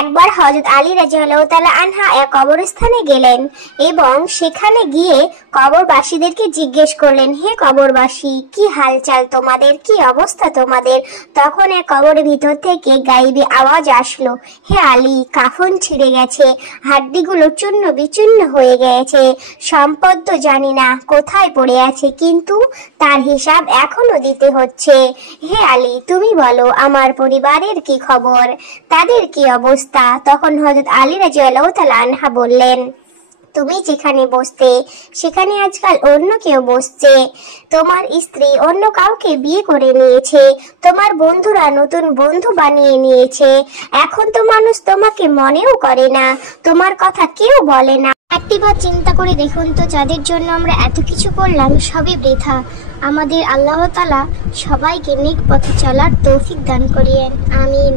একবার হযরত আলী রাদিয়াল্লাহু তাআলা আনহা এক কবরস্থানে গেলেন এবং সেখানে গিয়ে কবরবাসীদেরকে জিজ্ঞেস করলেন, হে কবরবাসী, কি হালচাল তোমাদের, কি অবস্থা তোমাদের? তখন এক কবরের ভিতর থেকে গায়েবী আওয়াজ আসলো, হে আলী, কাফন ছিঁড়ে গেছে, হাড্ডিগুলো চূর্ণ বিচূর্ণ হয়ে গেছে, সম্পদ তো জানি না কোথায় পড়ে আছে, কিন্তু তার হিসাব এখনো দিতে হচ্ছে। হে আলী, তুমি বলো আমার পরিবারের কি খবর, তাদের কি অবস্থা? তখন হযরত আলী রাদিয়াল্লাহু তাআলা আনহা বললেন, তুমি যেখানে বসতে সেখানে আজকাল অন্য কেউ বসছে, তোমার স্ত্রী অন্য কাউকে বিয়ে করে নিয়েছে, তোমার বন্ধুরা নতুন বন্ধু বানিয়ে নিয়েছে, এখন তো মানুষ তোমাকে মনেও করে না, তোমার কথা কেউ বলে না। একটিবার চিন্তা করে দেখুন তো, যাদের জন্য আমরা এত কিছু করলাম সবই বৃথা। আমাদের আল্লাহ তাআলা সবাইকে নেক পথে চলার তৌফিক দান করিয়েন, আমিন।